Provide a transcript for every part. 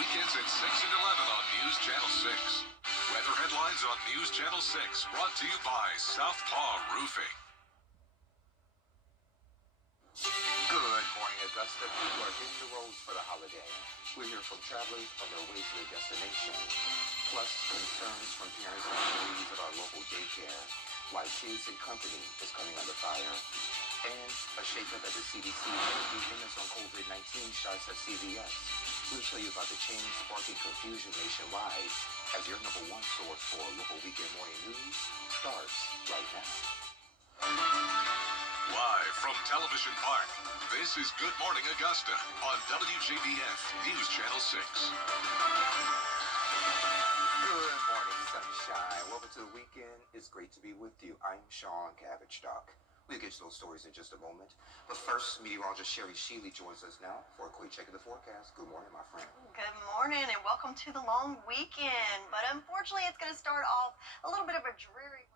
Weekends at 6 and 11 on News Channel 6. Weather headlines on News Channel 6, brought to you by Southpaw Roofing. Good morning, Augusta. People are hitting the roads for the holiday. We hear from travelers on their way to their destination, plus concerns from parents and employees at our local daycare, why Kids and Company is coming under fire, and a shakeup at the CDC interview limits on COVID-19 shots at CVS. We'll tell you about the change sparking confusion nationwide as your number one source for local weekend morning news starts right now. Live from Television Park, this is Good Morning Augusta on WJBF News Channel 6. Good morning, sunshine. Welcome to the weekend. It's great to be with you. I'm Sean Cabbage-Stock. We'll get to those stories in just a moment. But first, meteorologist Sherry Sheely joins us now for a quick check of the forecast. Good morning, my friend. Good morning and welcome to the long weekend. But unfortunately, it's going to start off a little bit of a dreary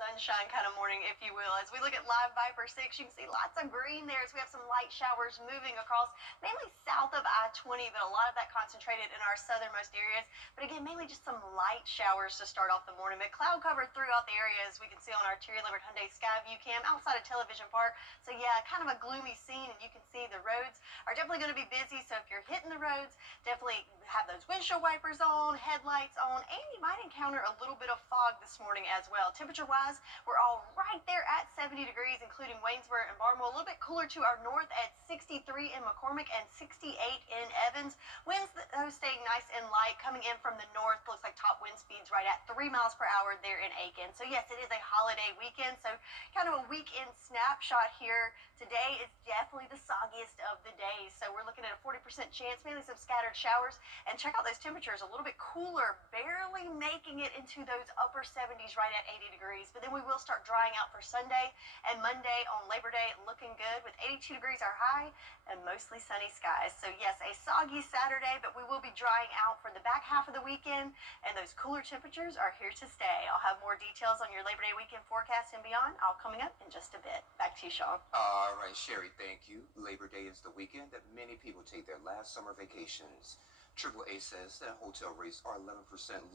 sunshine kind of morning, if you will. As we look at Live Viper 6, you can see lots of green there as we have some light showers moving across mainly south of I-20, but a lot of that concentrated in our southernmost areas. But again, mainly just some light showers to start off the morning, but cloud cover throughout the area, as we can see on our Terry Lambert Hyundai Skyview cam outside of Television Park. So yeah, kind of a gloomy scene, and you can see the roads are definitely going to be busy. So if you're hitting the roads, definitely have those windshield wipers on, headlights on, and you might encounter a little bit of fog this morning as well. Temperature-wise, we're all right there at 70 degrees, including Waynesboro and Barnwell. A little bit cooler to our north at 63 in McCormick and 68 in Evans. Winds, those staying nice and light coming in from the north. Looks like top wind speeds right at 3 miles per hour there in Aiken. So yes, it is a holiday weekend. So kind of a weekend snapshot here. Today is definitely the soggiest of the days. So we're looking at a 40% chance, mainly some scattered showers. And check out those temperatures, a little bit cooler, barely making it into those upper 70s right at 80 degrees. But then we will start drying out for Sunday and Monday on Labor Day, looking good with 82 degrees our high and mostly sunny skies. So yes, a soggy Saturday, but we will be drying out for the back half of the weekend, and those cooler temperatures are here to stay. I'll have more details on your Labor Day weekend forecast and beyond all coming up in just a bit. Back to you, Sean. All right, Sherry, thank you. Labor Day is the weekend that many people take their last summer vacations. AAA says that hotel rates are 11%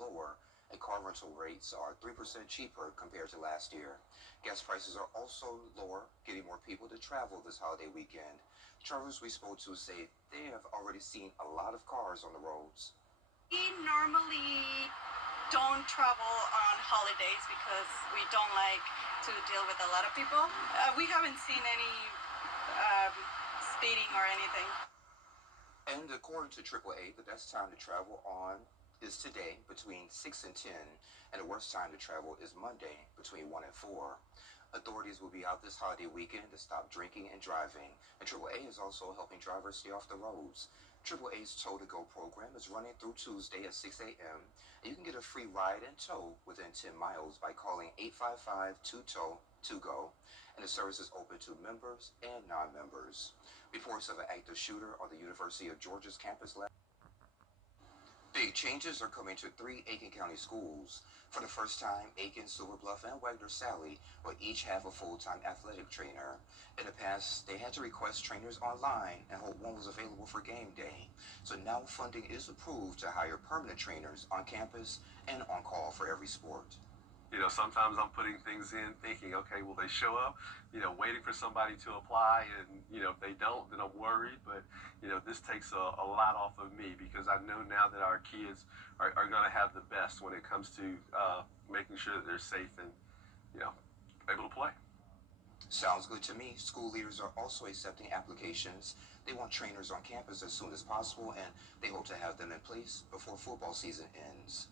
lower and car rental rates are 3% cheaper compared to last year. Gas prices are also lower, getting more people to travel this holiday weekend. Travelers we spoke to say they have already seen a lot of cars on the roads. We normally don't travel on holidays because we don't like to deal with a lot of people. We haven't seen any speeding or anything. And according to AAA, the best time to travel on is today between 6 and 10, and the worst time to travel is Monday between 1 and 4. Authorities will be out this holiday weekend to stop drinking and driving, and AAA is also helping drivers stay off the roads. AAA's Tow to Go program is running through Tuesday at 6 a.m., and you can get a free ride and tow within 10 miles by calling 855-2TOW-TO-GO, and the service is open to members and non-members. Reports of an active shooter on the University of Georgia's campus last. Big changes are coming to 3 Aiken County schools. For the first time, Aiken, Silver Bluff, and Wagner Sally will each have a full-time athletic trainer. In the past, they had to request trainers online and hope one was available for game day. So now funding is approved to hire permanent trainers on campus and on call for every sport. You know, sometimes I'm putting things in thinking, okay, will they show up? You know, waiting for somebody to apply, and, you know, if they don't, then I'm worried. But, you know, this takes a lot off of me because I know now that our kids are going to have the best when it comes to making sure that they're safe and, you know, able to play. Sounds good to me. School leaders are also accepting applications. They want trainers on campus as soon as possible, and they hope to have them in place before football season ends.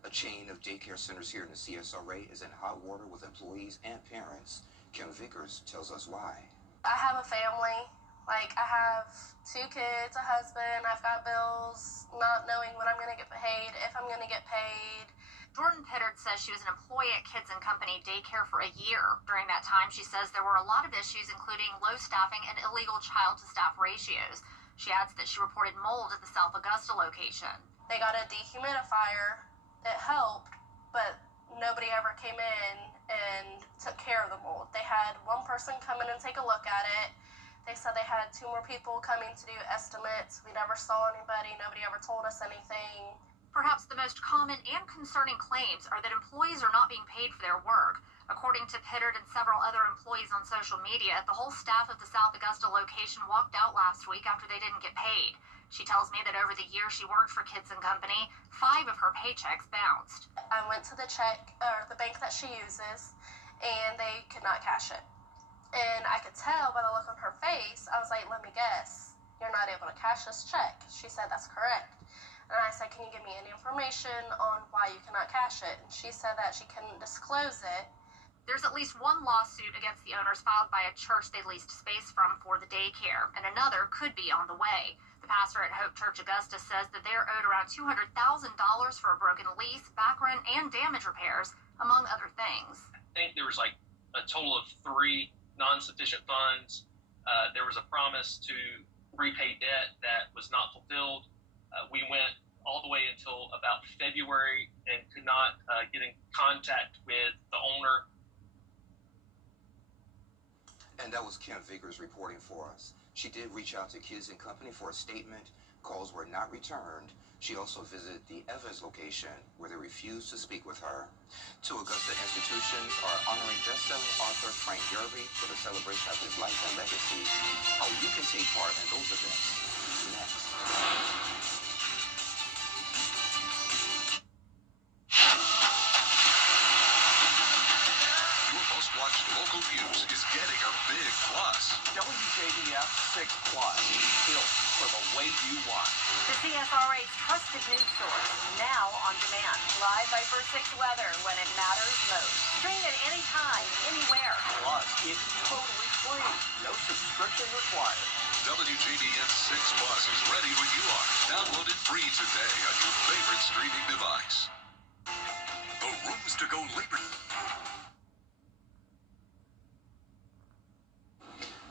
A chain of daycare centers here in the CSRA is in hot water with employees and parents. Kim Vickers tells us why. I have a family. Like, I have 2 kids, a husband, I've got bills, not knowing when I'm going to get paid, if I'm going to get paid. Jordan Pittard says she was an employee at Kids and Company Daycare for a year. During that time, she says there were a lot of issues, including low staffing and illegal child-to-staff ratios. She adds that she reported mold at the South Augusta location. They got a dehumidifier. It helped, but nobody ever came in and took care of the mold. They had one person come in and take a look at it. They said they had 2 more people coming to do estimates. We never saw anybody. Nobody ever told us anything. Perhaps the most common and concerning claims are that employees are not being paid for their work. According to Pittard and several other employees on social media, the whole staff of the South Augusta location walked out last week after they didn't get paid. She tells me that over the years she worked for Kids and Company, 5 of her paychecks bounced. I went to the bank that she uses, and they could not cash it. And I could tell by the look on her face. I was like, let me guess, you're not able to cash this check. She said, that's correct. And I said, can you give me any information on why you cannot cash it? And she said that she couldn't disclose it. There's at least one lawsuit against the owners filed by a church they leased space from for the daycare, and another could be on the way. The pastor at Hope Church Augusta says that they're owed around $200,000 for a broken lease, back rent, and damage repairs, among other things. I think there was like a total of 3 non-sufficient funds. There was a promise to repay debt that was not fulfilled. We went all the way until about February and could not get in contact with the owner. And that was Kim Vickers reporting for us. She did reach out to Kids and Company for a statement. Calls were not returned. She also visited the Evans location, where they refused to speak with her. 2 Augusta institutions are honoring best-selling author Frank Yerby for the celebration of his life and legacy. How you can take part in those events next. Most-watched local news is getting a big plus. WJBF 6 Plus, built for the way you watch. The CSRA's trusted news source, now on demand. Live Viper 6 weather when it matters most. Stream it anytime, anywhere. Plus, it's totally free. No subscription required. WJBF 6 Plus is ready when you are. Download it free today on your favorite streaming device. The Rooms to Go Labor.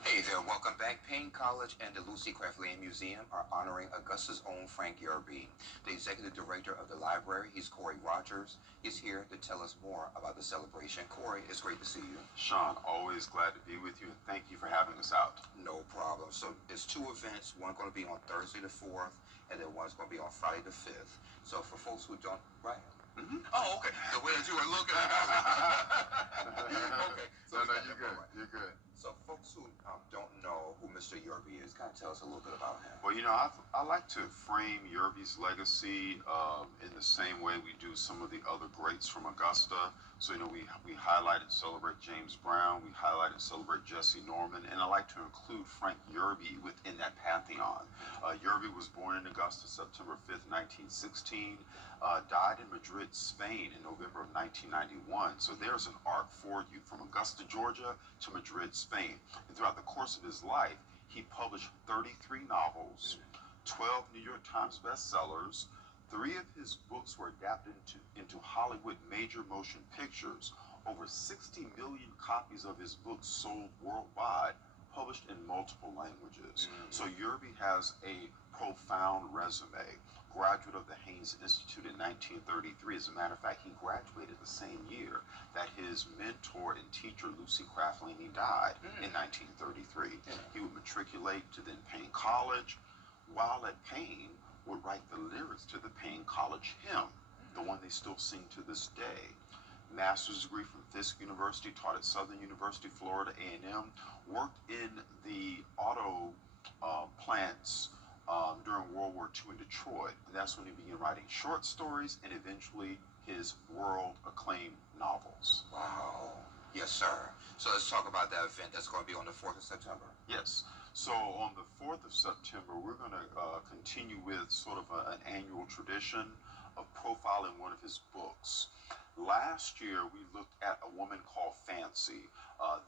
Hey there, welcome back. Payne College and the Lucy Craft Lane Museum are honoring Augusta's own Frank Yerby, the executive director of the library. He's Corey Rogers. He's here to tell us more about the celebration. Corey, it's great to see you. Sean, always glad to be with you, and thank you for having us out. No problem. So it's 2 events. One going to be on Thursday the 4th, and then one's going to be on Friday the 5th. So for folks who don't, right? Oh, okay. The way that you were looking at it. Okay. So No, you're good. You're good. So folks who don't know who Mr. Yerby is, kind of tell us a little bit about him. Well, I like to frame Yerby's legacy in the same way we do some of the other greats from Augusta. So, we highlight and celebrate James Brown, we highlight and celebrate Jesse Norman, and I like to include Frank Yerby within that pantheon. Yerby was born in Augusta September 5th, 1916, died in Madrid, Spain in November of 1991. So there's an arc for you from Augusta, Georgia to Madrid, Spain. And throughout the course of his life, he published 33 novels, 12 New York Times bestsellers. 3 of his books were adapted into Hollywood major motion pictures. Over 60 million copies of his books sold worldwide, published in multiple languages. So Yerby has a profound resume. Graduate of the Haynes Institute in 1933. As a matter of fact, he graduated the same year that his mentor and teacher, Lucy Craft-Laney, died in 1933. He would matriculate to then Payne College. While at Payne, would write the lyrics to the Payne College hymn, the one they still sing to this day. Master's degree from Fisk University, taught at Southern University, Florida A&M, worked in the auto plants during World War II in Detroit. And that's when he began writing short stories and eventually his world-acclaimed novels. Wow. Yes, sir. So let's talk about that event that's going to be on the 4th of September. Yes. So on the 4th of September, we're going to continue with sort of an annual tradition of profiling one of his books. Last year, we looked at A Woman Called Fancy.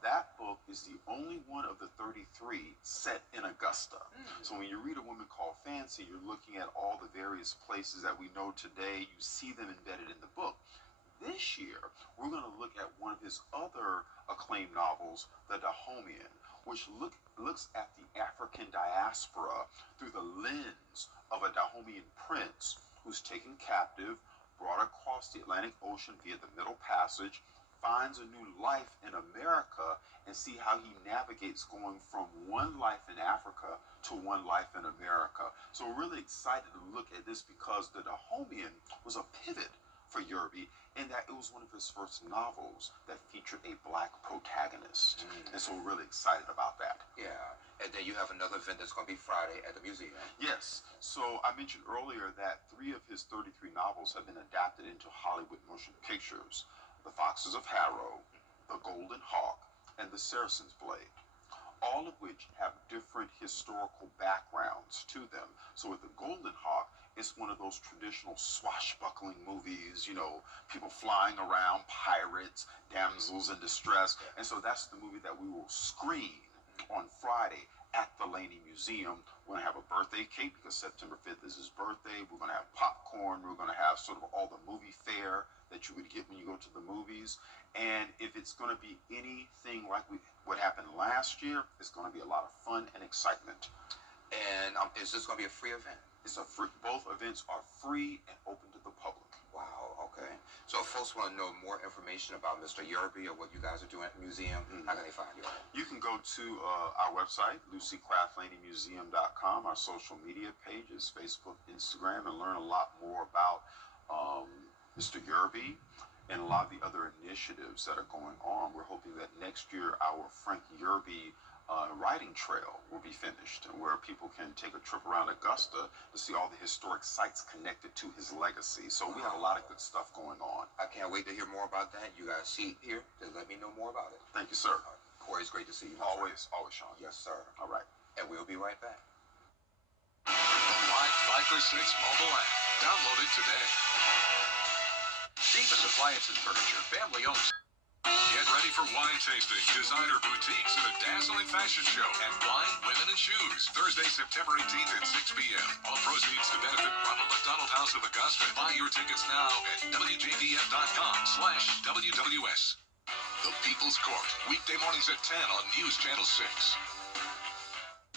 That book is the only one of the 33 set in Augusta. So when you read A Woman Called Fancy, you're looking at all the various places that we know today. You see them embedded in the book. This year, we're going to look at one of his other acclaimed novels, The Dahomean, which looks at the African diaspora through the lens of a Dahomean prince who's taken captive, brought across the Atlantic Ocean via the Middle Passage, finds a new life in America and see how he navigates going from one life in Africa to one life in America. So we're really excited to look at this because The Dahomey was a pivot for Yerby in that it was one of his first novels that featured a black protagonist. And so we're really excited about that. Yeah. And then you have another event that's going to be Friday at the museum. Yes. So I mentioned earlier that 3 of his 33 novels have been adapted into Hollywood motion pictures: The Foxes of Harrow, The Golden Hawk, and The Saracen's Blade, all of which have different historical backgrounds to them. So with The Golden Hawk, it's one of those traditional swashbuckling movies, you know, people flying around, pirates, damsels in distress. And so that's the movie that we will screen on Friday at the Laney Museum. We're going to have a birthday cake because September 5th is his birthday. We're going to have popcorn. We're going to have sort of all the movie fare that you would get when you go to the movies. And if it's going to be anything like what happened last year, it's going to be a lot of fun and excitement. And is this going to be a free event? It's a free. Both events are free and open to the public. Wow, okay. So if folks want to know more information about Mr. Yerby or what you guys are doing at the museum, how can they find you? You can go to our website, LucyCraftLaneyMuseum.com. Our social media pages, Facebook, Instagram, and learn a lot more about Mr. Yerby and a lot of the other initiatives that are going on. We're hoping that next year our Frank Yerby riding trail will be finished, and where people can take a trip around Augusta to see all the historic sites connected to his legacy. So we have a lot of good stuff going on. I can't wait to hear more about that. You got a seat here to let me know more about it. Thank you, sir. Corey, it's great to see you. Always, Sean. Yes, sir. All right. And we'll be right back. The Live 5 for 6 mobile app. Download it today. Davis Appliance and Furniture, family owned. Get ready for wine tasting, designer boutiques, and a dazzling fashion show at Wine, Women, and Shoes. Thursday, September 18th at 6 p.m. All proceeds to benefit Ronald McDonald House of Augusta. Buy your tickets now at WJBF.com/WWS. The People's Court, weekday mornings at 10 on News Channel 6.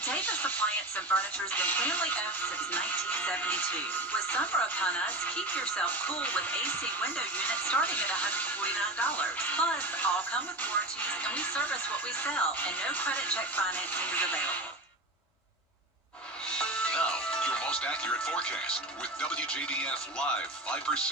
Davis Appliance and Furniture has been family owned since 1972. With summer upon us, keep yourself cool with AC window units starting at $149. Plus, all come with warranties, and we service what we sell, and no credit check financing is available. Now, your most accurate forecast with WJBF Live 5 for 6.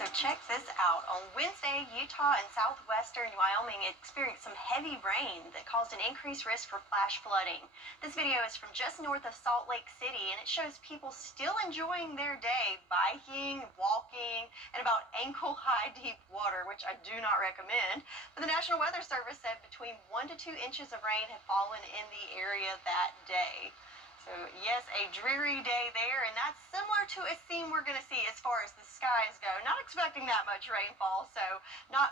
So check this out. On Wednesday, Utah and southwestern Wyoming experienced some heavy rain that caused an increased risk for flash flooding. This video is from just north of Salt Lake City, and it shows people still enjoying their day, biking, walking, in about ankle-high deep water, which I do not recommend. But the National Weather Service said between 1 to 2 inches of rain had fallen in the area that day. So yes, a dreary day there, and that's similar to a scene we're going to see as far as the skies go. Not expecting that much rainfall, so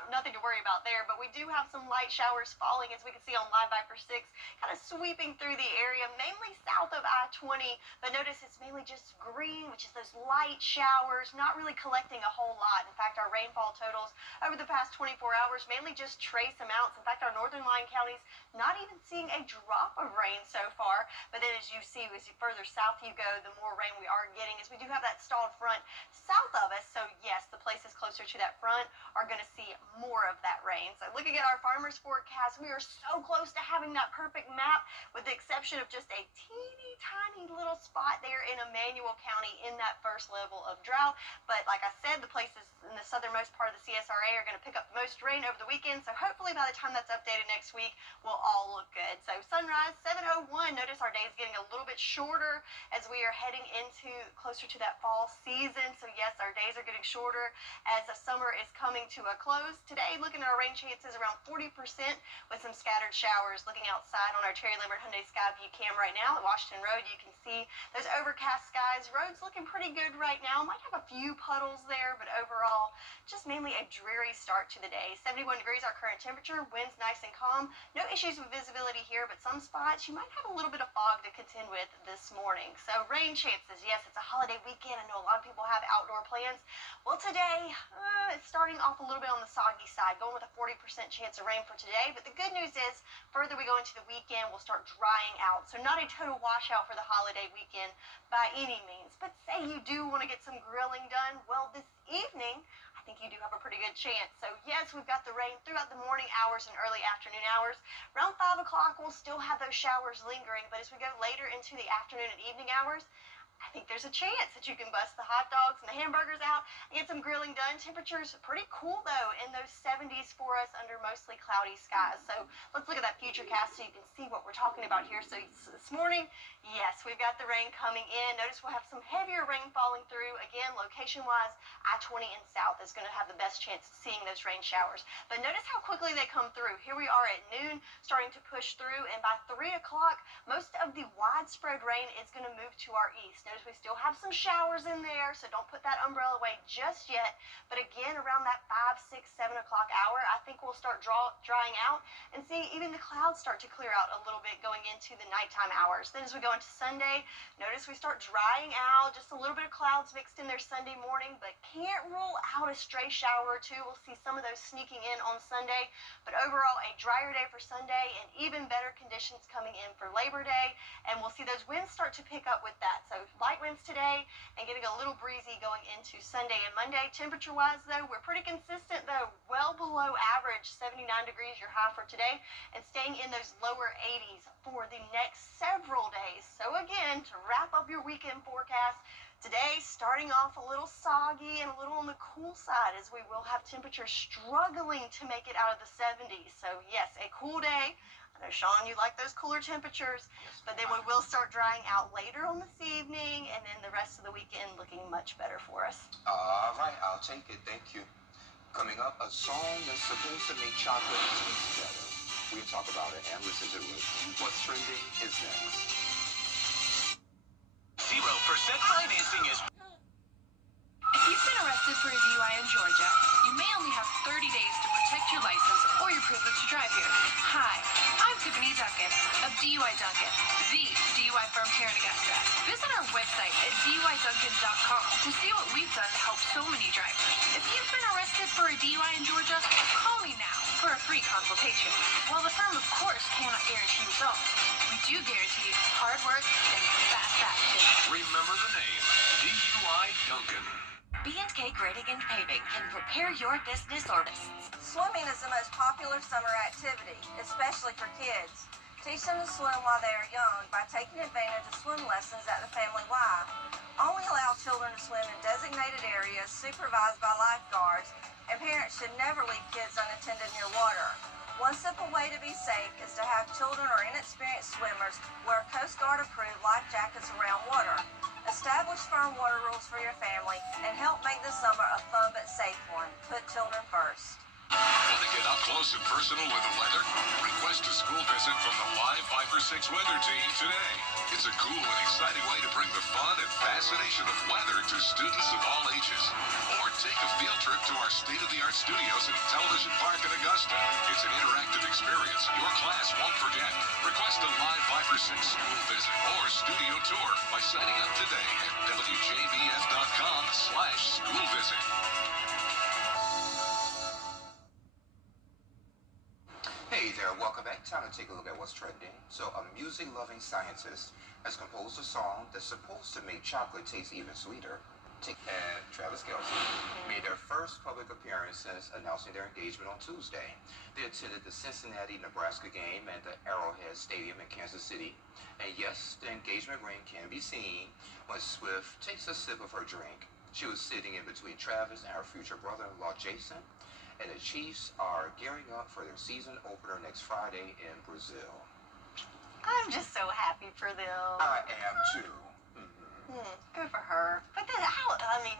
nothing to worry about there, but we do have some light showers falling, as we can see on Live Viper 6, kind of sweeping through the area, mainly south of I-20, but notice it's mainly just green, which is those light showers, not really collecting a whole lot. In fact, our rainfall totals over the past 24 hours, mainly just trace amounts. In fact, our northern line counties not even seeing a drop of rain so far, but then as you see, as further south you go, the more rain we are getting, as we do have that stalled front south of us. So yes, the places closer to that front are going to see more of that rain. So looking at our farmers forecast, we are so close to having that perfect map, with the exception of just a teeny tiny little spot there in Emmanuel County in that first level of drought. But like I said, the places in the southernmost part of the CSRA are going to pick up the most rain over the weekend. So hopefully by the time that's updated next week, we'll all look good. So sunrise 7:01. Notice our day is getting a little bit shorter as we are heading into closer to that fall season. So yes, our days are getting shorter as the summer is coming to a close. Today, looking at our rain chances around 40% with some scattered showers. Looking outside on our Terry Lambert Hyundai Skyview cam right now at Washington Road, you can see those overcast skies. Roads looking pretty good right now. Might have a few puddles there, but overall, just mainly a dreary start to the day. 71 degrees our current temperature. Winds nice and calm. No issues with visibility here, but some spots you might have a little bit of fog to contend with this morning. So rain chances, yes, it's a holiday weekend. I know a lot of people have outdoor plans. Well, today, it's starting off a little bit on the soggy side, going with a 40% chance of rain for today. But the good news is, further we go into the weekend, we'll start drying out. So not a total washout for the holiday weekend by any means. But say you do want to get some grilling done, well, this evening, I think you do have a pretty good chance. So yes, we've got the rain throughout the morning hours and early afternoon hours. Around 5 o'clock, we'll still have those showers lingering, but as we go later into the afternoon and evening hours, I think there's a chance that you can bust the hot dogs and the hamburgers out and get some grilling done. Temperatures pretty cool, though, in those 70s for us under mostly cloudy skies. So let's look at that future cast so you can see what we're talking about here. So this morning, yes, we've got the rain coming in. Notice we'll have some heavier rain falling through. Again, location-wise, I-20 and south is going to have the best chance of seeing those rain showers. But notice how quickly they come through. Here we are at noon, starting to push through, and by 3 o'clock, most of the widespread rain is going to move to our east. Notice we still have some showers in there, so don't put that umbrella away just yet. But again, around that 5, 6, 7 o'clock hour, I think we'll start drying out and see even the clouds start to clear out a little bit going into the nighttime hours. Then as we go into Sunday, notice we start drying out, just a little bit of clouds mixed in there Sunday morning, but can't rule out a stray shower or two. We'll see some of those sneaking in on Sunday, but overall a drier day for Sunday and even better conditions coming in for Labor Day, and we'll see those winds start to pick up with that. So light winds today and getting a little breezy going into Sunday and Monday. Temperature-wise, though, we're pretty consistent, though, well below average, 79 degrees your high for today, and staying in those lower 80s for the next several days. So again, to wrap up your weekend forecast, today starting off a little soggy and a little on the cool side, as we will have temperatures struggling to make it out of the 70s. So yes, a cool day. I know, Sean, you like those cooler temperatures, but then we will start drying out later on this evening, and then the rest of the weekend looking much better for us. All right, I'll take it. Thank you. Coming up, a song that's supposed to make chocolate taste better. We'll talk about it and listen to it. What's trending is next. 0% financing is... If you've been arrested for a DUI in Georgia, you may only have 30 days to protect your license or your privilege to drive here. Hi, I'm Tiffany Duncan of DUI Duncan, the DUI firm here in Augusta. Visit our website at DUIDuncan.com to see what we've done to help so many drivers. If you've been arrested for a DUI in Georgia, call me now for a free consultation. While the firm, of course, cannot guarantee results, we do guarantee hard work and fast action. Remember the name, DUI Duncan. B&K Grading and Paving can prepare your business artists. Swimming is the most popular summer activity, especially for kids. Teach them to swim while they are young by taking advantage of swim lessons at the Family Y. Only allow children to swim in designated areas supervised by lifeguards, and parents should never leave kids unattended near water. One simple way to be safe is to have children or inexperienced swimmers wear Coast Guard approved life jackets around water. Establish firm water rules for your family and help make the summer a fun but safe one. Put children first. Want to get up close and personal with the weather? Request a school visit from the live Viper 6 weather team today. It's a cool and exciting way to bring the fun and fascination of weather to students of all ages. Or take a field trip to our state-of-the-art studios in Television Park in Augusta. It's an interactive experience your class won't forget. Request a live Viper 6 school visit or studio tour by signing up today at WJBF.com/school visit. Hey there, welcome back. Time to take a look at what's trending. So, a music-loving scientist has composed a song that's supposed to make chocolate taste even sweeter. And Travis Kelce made their first public appearance since announcing their engagement on Tuesday. They attended the Cincinnati, Nebraska game at the Arrowhead Stadium in Kansas City. And yes, the engagement ring can be seen when Swift takes a sip of her drink. She was sitting in between Travis and her future brother-in-law, Jason. And the Chiefs are gearing up for their season opener next Friday in Brazil. I'm just so happy for them. I am too. Good for her. But then,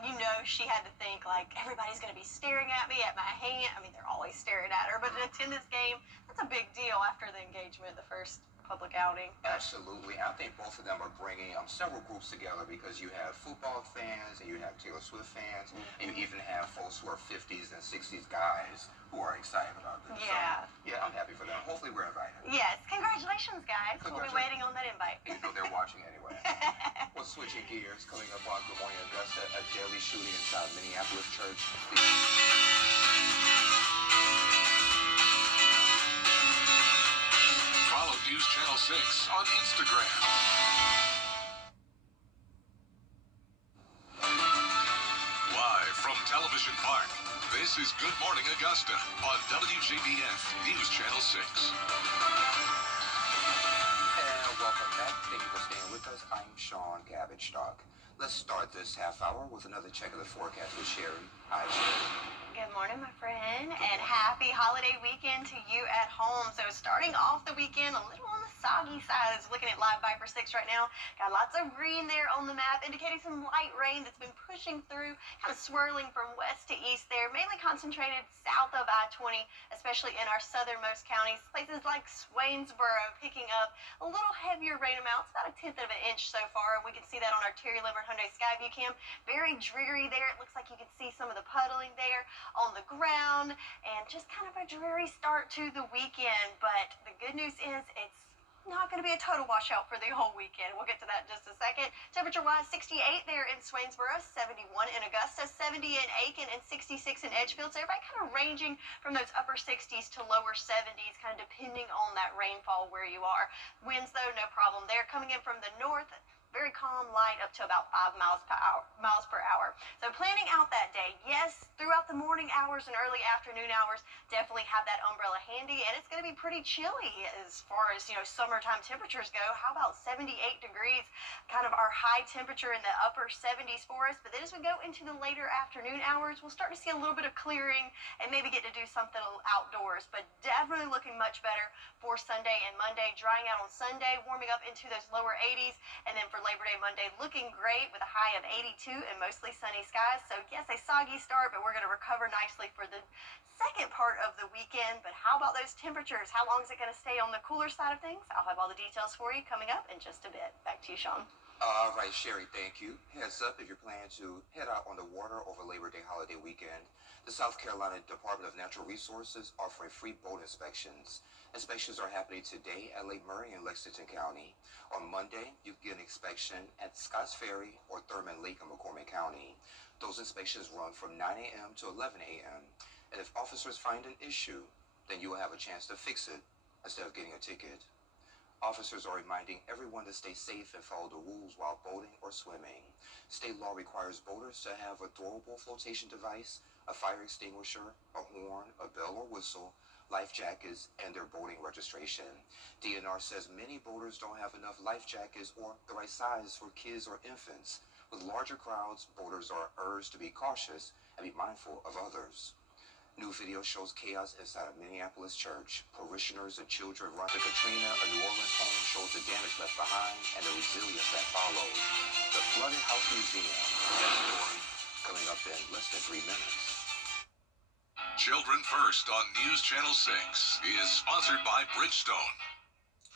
you know, she had to think, like, everybody's going to be staring at me, at my hand. I mean, they're always staring at her. But to attend this game, that's a big deal after the engagement, the first public outing. Absolutely. I think both of them are bringing several groups together because you have football fans and you have Taylor Swift fans. And you even have folks who are 50s and 60s guys who are excited about this. Yeah. So, yeah, I'm happy for them. Hopefully we're invited. Yes. Congratulations, guys. We'll be waiting on that invite. You know they're watching anyway. Well, switching gears, coming up on Good Morning Augusta, a deadly shooting inside Minneapolis church. Follow News Channel 6 on Instagram. Live from Television Park, This is Good Morning Augusta on WJBF News Channel 6. And welcome back. Thank you for staying with us. I'm Sean Cabbage-Stock. Let's start this half hour with another check of the forecast with Sherry. Hi, Sherry. Good morning, my friend, and happy holiday weekend to you at home. So starting off the weekend a little on the soggy side as looking at Live Viper 6 right now. Got lots of green there on the map, indicating some light rain that's been pushing through, kind of swirling from west to east there, mainly concentrated south of I-20, especially in our southernmost counties. Places like Swainsboro picking up a little heavier rain amounts, about 1/10 of an inch so far, and we can see that on our Terry Limbert Hyundai Skyview cam. Very dreary there. It looks like you can see some of the puddling there on the ground, and just kind of a dreary start to the weekend. But the good news is it's not going to be a total washout for the whole weekend. We'll get to that in just a second. Temperature-wise, 68 there in Swainsboro, 71 in Augusta, 70 in Aiken, and 66 in Edgefield. So everybody kind of ranging from those upper 60s to lower 70s, kind of depending on that rainfall where you are. Winds, though, no problem there. Coming in from the north, very calm, light, up to about 5 miles per hour. So planning out that day, yes, throughout the morning hours and early afternoon hours, definitely have that umbrella handy, and it's going to be pretty chilly as far as, summertime temperatures go. How about 78 degrees, kind of our high temperature in the upper 70s for us. But then as we go into the later afternoon hours, we'll start to see a little bit of clearing and maybe get to do something outdoors. But definitely looking much better for Sunday and Monday. Drying out on Sunday, warming up into those lower 80s, and then for Labor Day Monday, looking great with a high of 82 and mostly sunny skies. So yes, a soggy start, but we're going to recover nicely for the second part of the weekend. But how about those temperatures? How long is it going to stay on the cooler side of things? I'll have all the details for you coming up in just a bit. Back to you, Sean. All right, Sherry, thank you. Heads up if you're planning to head out on the water over Labor Day holiday weekend. The South Carolina Department of Natural Resources offering free boat inspections. Inspections are happening today at Lake Murray in Lexington County. On Monday, you can get an inspection at Scotts Ferry or Thurman Lake in McCormick County. Those inspections run from 9 a.m. to 11 a.m. And if officers find an issue, then you will have a chance to fix it instead of getting a ticket. Officers are reminding everyone to stay safe and follow the rules while boating or swimming. State law requires boaters to have a throwable flotation device, a fire extinguisher, a horn, a bell or whistle, life jackets, and their boating registration. DNR says many boaters don't have enough life jackets or the right size for kids or infants. With larger crowds, boaters are urged to be cautious and be mindful of others. New video shows chaos inside a Minneapolis church. Parishioners and children run to Katrina, a New Orleans home, shows the damage left behind and the resilience that followed. The Flooded House Museum. That story coming up in less than 3 minutes. Children First on News Channel 6 is sponsored by Bridgestone.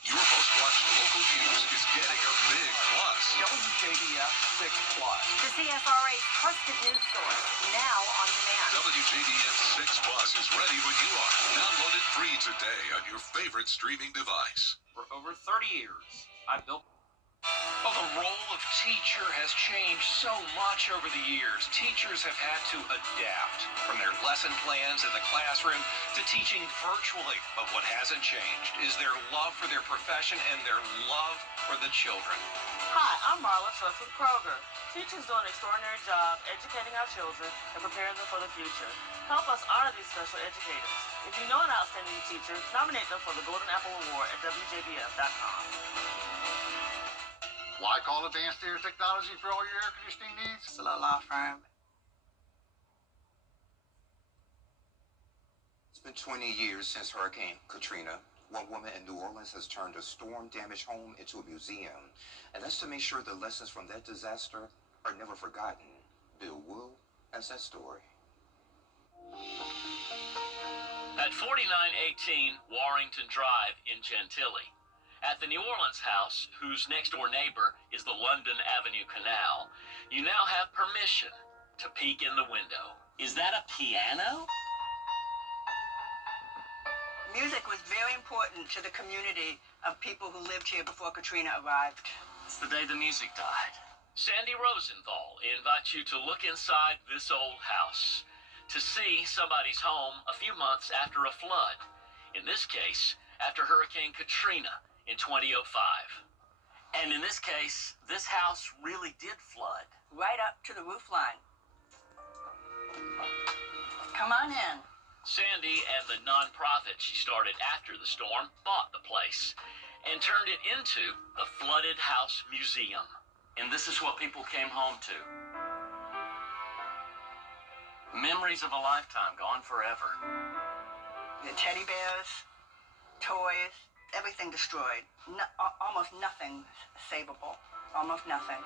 Your most watched local news is getting a big plus. WJBF 6 Plus. The CFRA's trusted news source, now on demand. WJBF 6 Plus is ready when you are. Download it free today on your favorite streaming device. For over 30 years, I've built... Well, the role of teacher has changed so much over the years. Teachers have had to adapt from their lesson plans in the classroom to teaching virtually. But what hasn't changed is their love for their profession and their love for the children. Hi, I'm Marla Schultz with Kroger. Teachers do an extraordinary job educating our children and preparing them for the future. Help us honor these special educators. If you know an outstanding teacher, nominate them for the Golden Apple Award at WJBF.com. Like all advanced air technology for all your air conditioning needs? It's a law firm. It's been 20 years since Hurricane Katrina. One woman in New Orleans has turned a storm-damaged home into a museum. And that's to make sure the lessons from that disaster are never forgotten. Bill Wu has that story. At 4918 Warrington Drive in Gentilly. At the New Orleans house, whose next-door neighbor is the London Avenue Canal, you now have permission to peek in the window. Is that a piano? Music was very important to the community of people who lived here before Katrina arrived. It's the day the music died. Sandy Rosenthal invites you to look inside this old house, to see somebody's home a few months after a flood. In this case, after Hurricane Katrina in 2005. And in this case, this house really did flood. Right up to the roof line. Come on in. Sandy and the nonprofit she started after the storm bought the place and turned it into the Flooded House Museum. And this is what people came home to. Memories of a lifetime gone forever. The teddy bears, toys, everything destroyed. Almost nothing savable. Almost nothing.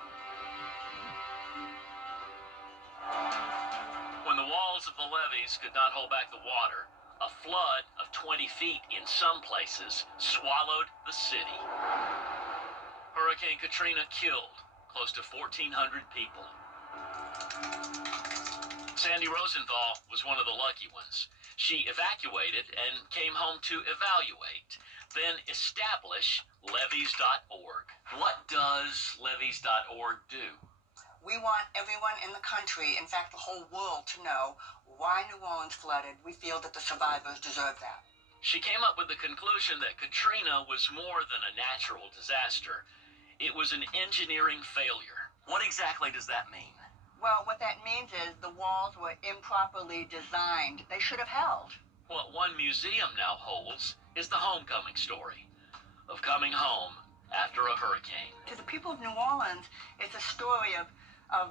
When the walls of the levees could not hold back the water, a flood of 20 feet in some places swallowed the city. Hurricane Katrina killed close to 1,400 people. Sandy Rosenthal was one of the lucky ones. She evacuated and came home to evaluate, then establish levees.org. What does levees.org do? We want everyone in the country, in fact the whole world, to know why New Orleans flooded. We feel that the survivors deserve that. She came up with the conclusion that Katrina was more than a natural disaster. It was an engineering failure. What exactly does that mean? Well, what that means is the walls were improperly designed. They should have held. What one museum now holds is the homecoming story of coming home after a hurricane. To the people of New Orleans, it's a story of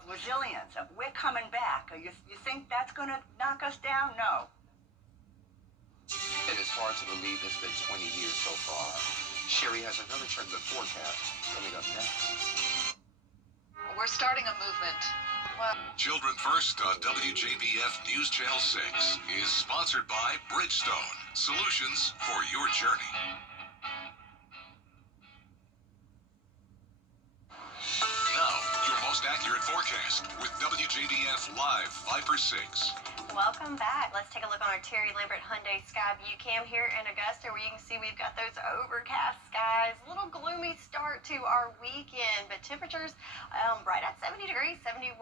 resilience, of we're coming back. You think that's going to knock us down? No. It is hard to believe it's been 20 years so far. Sherry has another turbulent forecast coming up next. We're starting a movement. Children First on WJBF News Channel 6 is sponsored by Bridgestone, solutions for your journey. Now, your most accurate forecast with WJBF Live Viper 6. Welcome back. Let's take a look on our Terry Lambert Hyundai Sky View Cam here in Augusta, where you can see we've got those overcast skies. A little gloomy start to our weekend, but temperatures right at 70 degrees, 71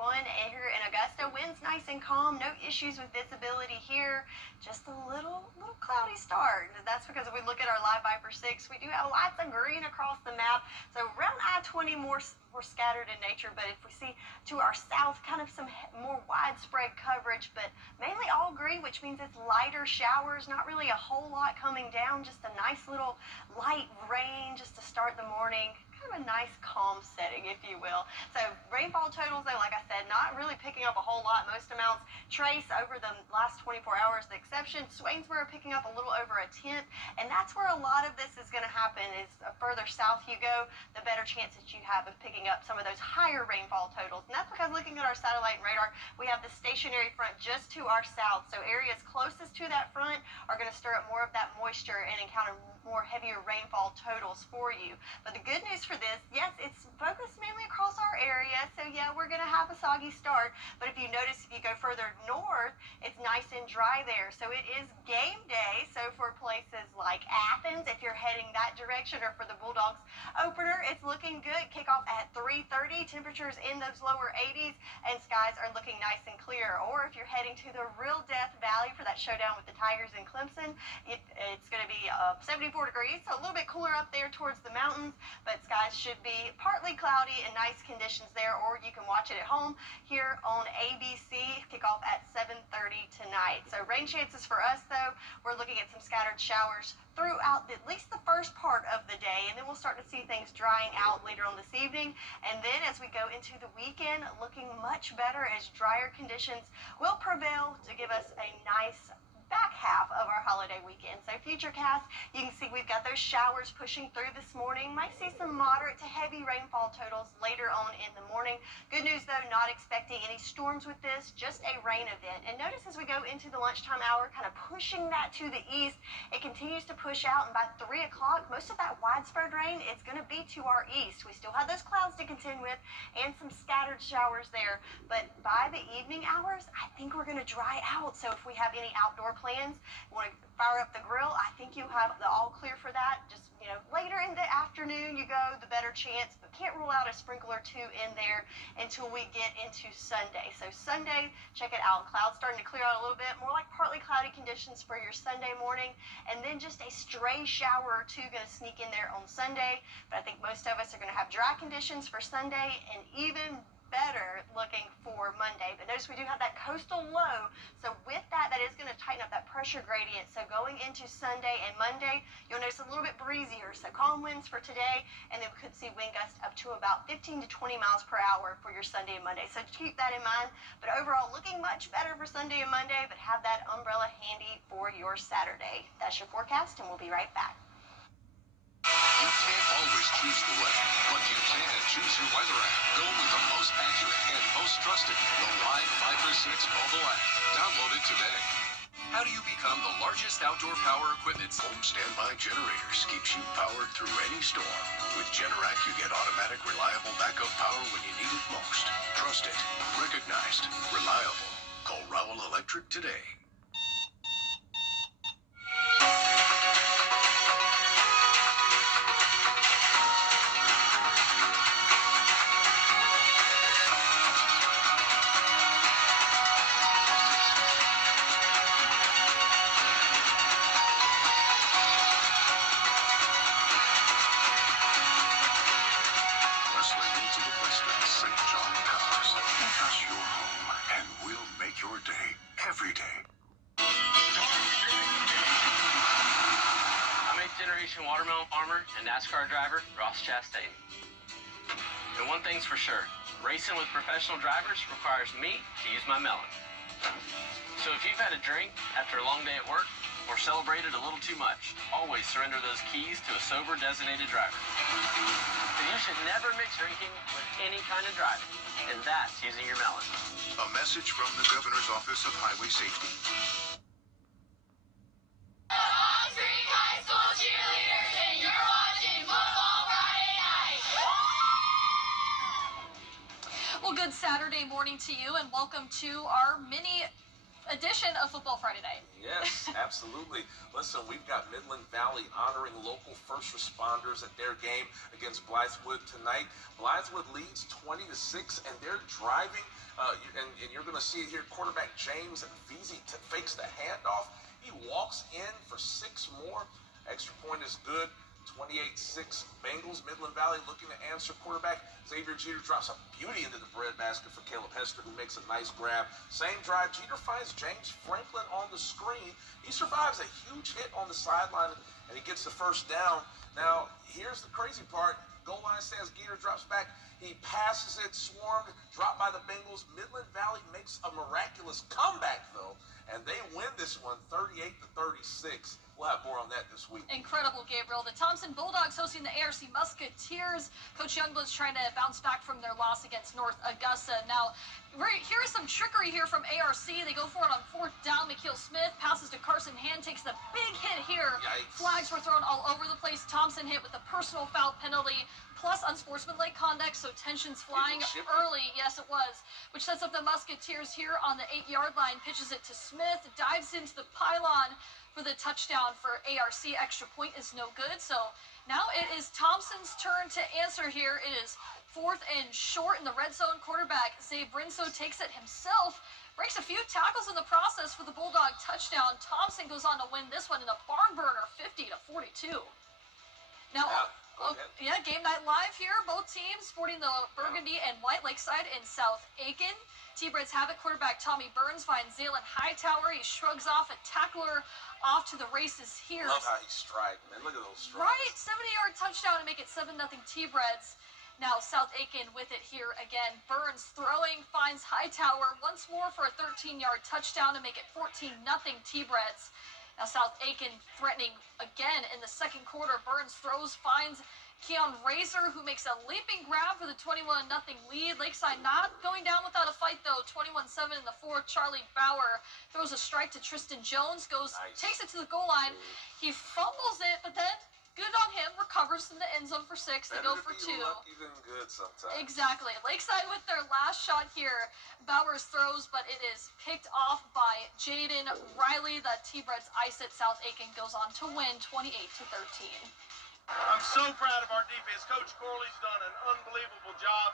here in Augusta. Winds nice and calm. No issues with visibility here. Just a little cloudy start. That's because if we look at our Live Viper 6, we do have lots of green across the map. So around I-20 more scattered in nature, but if we see to our south, kind of some more widespread coverage, but mainly all green, which means it's lighter showers, not really a whole lot coming down, just a nice little light rain just to start the morning. Kind of a nice calm setting, if you will. So rainfall totals, though, like I said, not really picking up a whole lot. Most amounts trace over the last 24 hours. The exception, Swainsboro picking up a little over a tenth, and that's where a lot of this is going to happen. Is further south you go, the better chance that you have of picking up some of those higher rainfall totals. And that's because looking at our satellite and radar, we have the stationary front just to our south. So areas closest to that front are going to stir up more of that moisture and encounter more heavier rainfall totals for you. But the good news for this, yes, it's focused mainly across our area. So yeah, we're going to have a soggy start. But if you notice, if you go further north, it's nice and dry there. So it is game day. So for places like Athens, if you're heading that direction, or for the Bulldogs opener, it's looking good. Kickoff at 3:30, temperatures in those lower 80s, and skies are looking nice and clear. Or if you're heading to the Real Death Valley for that showdown with the Tigers in Clemson, it's going to be 74 degrees, so a little bit cooler up there towards the mountains, but skies should be partly cloudy and nice conditions there. Or you can watch it at home here on ABC. Kickoff at 7:30 tonight. So rain chances for us, though, we're looking at some scattered showers throughout at least the first part of the day, and then we'll start to see things drying out later on this evening. And then as we go into the weekend, looking much better as drier conditions will prevail to give us a nice back half of our holiday weekend. So Futurecast, you can see we've got those showers pushing through this morning. Might see some moderate to heavy rainfall totals later on in the morning. Good news, though, not expecting any storms with this, just a rain event. And notice as we go into the lunchtime hour, kind of pushing that to the east, it continues to push out, and by 3 o'clock, most of that widespread rain, it's going to be to our east. We still have those clouds to contend with and some scattered showers there, but by the evening hours, I think we're going to dry out. So if we have any outdoor plans, want to fire up the grill, I think you have the all clear for that. Just, later in the afternoon you go, the better chance, but can't rule out a sprinkle or two in there until we get into Sunday. So Sunday, check it out. Clouds starting to clear out a little bit, more like partly cloudy conditions for your Sunday morning, and then just a stray shower or two going to sneak in there on Sunday. But I think most of us are going to have dry conditions for Sunday, and even better looking for Monday. But notice we do have that coastal low. So with that, that is going to tighten up that pressure gradient. So going into Sunday and Monday, you'll notice a little bit breezier. So calm winds for today, and then we could see wind gusts up to about 15 to 20 miles per hour for your Sunday and Monday. So keep that in mind. But overall, looking much better for Sunday and Monday, but have that umbrella handy for your Saturday. That's your forecast, and we'll be right back. You can't always choose the weather, but you can choose your weather app. Go with the most accurate and most trusted, the Line 5 6 mobile app. Download it today. How do you become the largest outdoor power equipment? Home Standby Generators keeps you powered through any storm. With Generac, you get automatic, reliable backup power when you need it most. Trusted, recognized, reliable. Call Rowell Electric today. Watermelon farmer and NASCAR driver Ross Chastain. And one thing's for sure, racing with professional drivers requires me to use my melon. So if you've had a drink after a long day at work or celebrated a little too much, always surrender those keys to a sober designated driver. And you should never mix drinking with any kind of driving, and that's using your melon. A message from the Governor's Office of Highway Safety. Well, good Saturday morning to you, and welcome to our mini edition of Football Friday Night. Yes, absolutely. Listen, we've got Midland Valley honoring local first responders at their game against Blythewood tonight. Blythewood leads 20-6, and they're driving. And you're going to see it here. Quarterback James Veazey fakes the handoff. He walks in for 6 more. Extra point is good. 28-6 Bengals. Midland Valley looking to answer. Quarterback Xavier Jeter drops a beauty into the breadbasket for Caleb Hester, who makes a nice grab. Same drive, Jeter finds James Franklin on the screen. He survives a huge hit on the sideline, and he gets the first down. Now, here's the crazy part. Goal line stands, Jeter drops back. He passes it, swarmed, dropped by the Bengals. Midland Valley makes a miraculous comeback, though, and they win this one 38-36. We'll have more on that this week. Incredible, Gabriel. The Thompson Bulldogs hosting the ARC Musketeers. Coach Youngblood's trying to bounce back from their loss against North Augusta. Now, here's some trickery here from ARC. They go for it on 4th down. McKeel Smith passes to Carson Hand, takes the big hit here. Yikes. Flags were thrown all over the place. Thompson hit with a personal foul penalty, plus unsportsmanlike conduct, so tensions flying early. Yes, it was, which sets up the Musketeers here on the 8-yard line. Pitches it to Smith, dives into the pylon for the touchdown for ARC. Extra point is no good. So now it is Thompson's turn to answer here. It is 4th and short in the red zone. Quarterback Zay Brinso takes it himself, breaks a few tackles in the process for the Bulldog touchdown. Thompson goes on to win this one in a barn burner, 50-42. Now, yeah, game night live here. Both teams sporting the burgundy and white. Lakeside and South Aiken. T-Breds have it. Quarterback Tommy Burns finds Zaylen Hightower. He shrugs off a tackler off to the races here. Love how he strides, man. Look at those strides. Right, 70-yard touchdown to make it 7-0 T-Breds. Now South Aiken with it here again. Burns throwing, finds Hightower once more for a 13-yard touchdown to make it 14-0 T-Breds. Now South Aiken threatening again in the second quarter. Burns throws, finds Keon Razor, who makes a leaping grab for the 21-0 lead. Lakeside not going down without a fight, though. 21-7 in the fourth. Charlie Bauer throws a strike to Tristan Jones, takes it to the goal line. He fumbles it, but then, good on him, recovers in the end zone for 6. They go for 2. Lucky than good sometimes. Exactly. Lakeside with their last shot here. Bowers throws, but it is picked off by Jaden Riley. The T-Breds ice it. South Aiken goes on to win 28-13. I'm so proud of our defense. Coach Corley's done an unbelievable job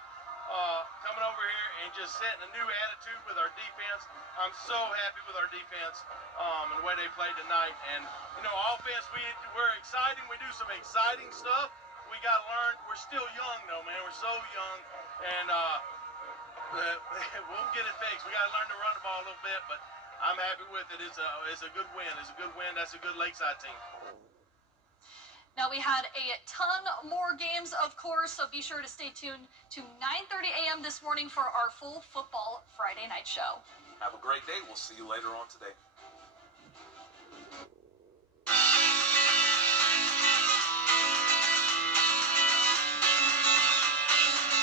coming over here and just setting a new attitude with our defense. I'm so happy with our defense and the way they played tonight. And, you know, offense, we're exciting. We do some exciting stuff. We got to learn. We're still young, though, man. We're so young. And we'll get it fixed. We got to learn to run the ball a little bit, but I'm happy with it. It's a good win. It's a good win. That's a good Lakeside team. Now, we had a ton more games, of course, so be sure to stay tuned to 9:30 a.m. this morning for our full football Friday night show. Have a great day. We'll see you later on today.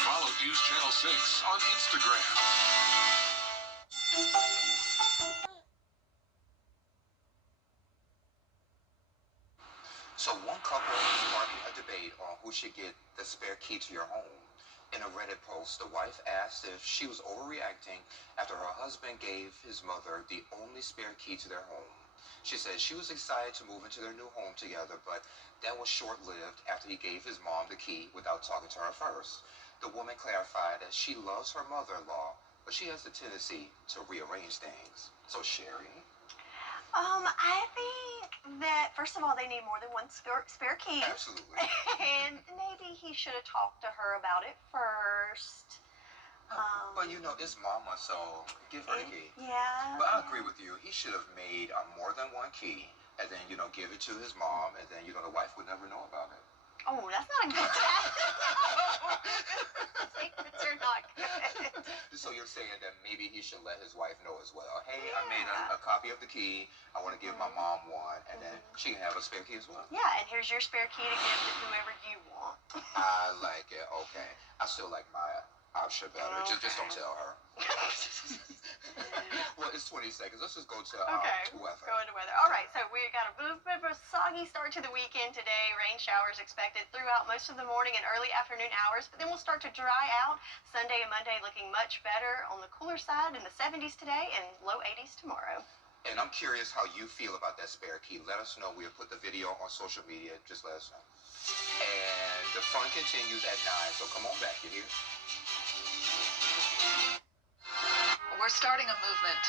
Follow News Channel 6 on Instagram. So one couple is sparking a debate on who should get the spare key to your home. In a Reddit post, the wife asked if she was overreacting after her husband gave his mother the only spare key to their home. She said she was excited to move into their new home together, but that was short-lived after he gave his mom the key without talking to her first. The woman clarified that she loves her mother-in-law, but she has a tendency to rearrange things. So Sherry? I think that, first of all, they need more than one spare key. Absolutely. And maybe he should have talked to her about it first. But you know, it's mama, so give her the key. Yeah. But I agree with you. He should have made more than one key, and then, you know, give it to his mom, and then, you know, the wife would never know about it. Oh, that's not a good tactic. Secrets are not good. So you're saying that maybe he should let his wife know as well. Hey, I made a copy of the key. I want to give my mom one, and then she can have a spare key as well. Yeah, and here's your spare key to give to whoever you want. I like it. Okay. I still like my option better. Okay. Just don't tell her. Well, it's 20 seconds. Let's just go to weather. Go into weather. All right, so we got a bit of a soggy start to the weekend today. Rain showers expected throughout most of the morning and early afternoon hours, but then we'll start to dry out. Sunday and Monday looking much better on the cooler side in the 70s today and low 80s tomorrow. And I'm curious how you feel about that spare key. Let us know. We'll put the video on social media. Just let us know. And the fun continues at 9, so come on back. You hear? We're starting a movement.